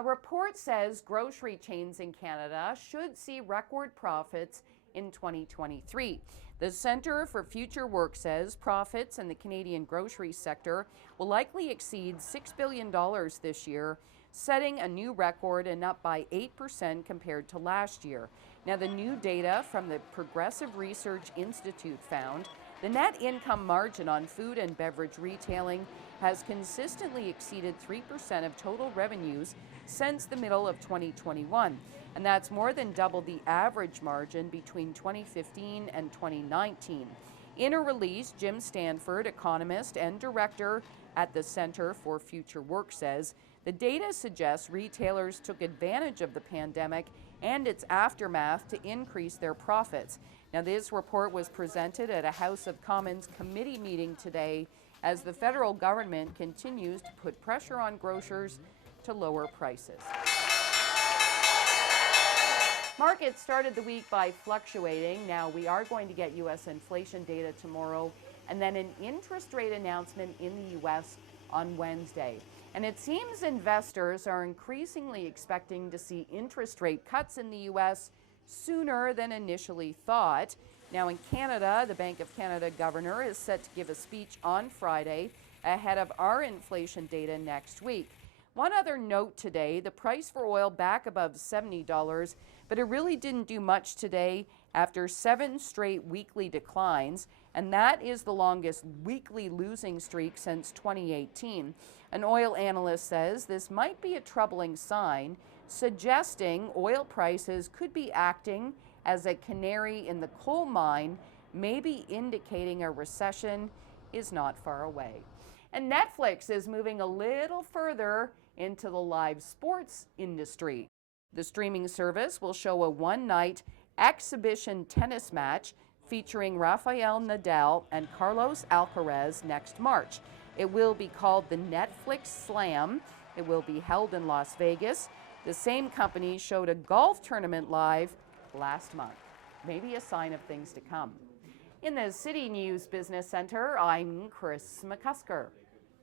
A report says grocery chains in Canada should see record profits in 2023. The Centre for Future Work says profits in the Canadian grocery sector will likely exceed $6 billion this year, setting a new record and up by 8% compared to last year. Now, the new data from the Progressive Research Institute found the net income margin on food and beverage retailing has consistently exceeded 3% of total revenues since the middle of 2021, and that's more than double the average margin between 2015 and 2019. In a release, Jim Stanford, economist and director at the Centre for Future Work, says the data suggests retailers took advantage of the pandemic and its aftermath to increase their profits. Now, this report was presented at a House of Commons committee meeting today as the federal government continues to put pressure on grocers to lower prices. Markets started the week by fluctuating. Now, we are going to get U.S. inflation data tomorrow and then an interest rate announcement in the U.S. on Wednesday. And it seems investors are increasingly expecting to see interest rate cuts in the U.S. sooner than initially thought. Now, in Canada, the Bank of Canada governor is set to give a speech on Friday ahead of our inflation data next week. One other note today, the price for oil back above $70, but it really didn't do much today after 7 straight weekly declines, and that is the longest weekly losing streak since 2018. An oil analyst says this might be a troubling sign, suggesting oil prices could be acting as a canary in the coal mine, maybe indicating a recession is not far away. And Netflix is moving a little further into the live sports industry. The streaming service will show a one-night exhibition tennis match featuring Rafael Nadal and Carlos Alcaraz next March. It will be called the Netflix Slam. It will be held in Las Vegas. The same company showed a golf tournament live last month. Maybe a sign of things to come. In the City News Business Center, I'm Kris McCusker.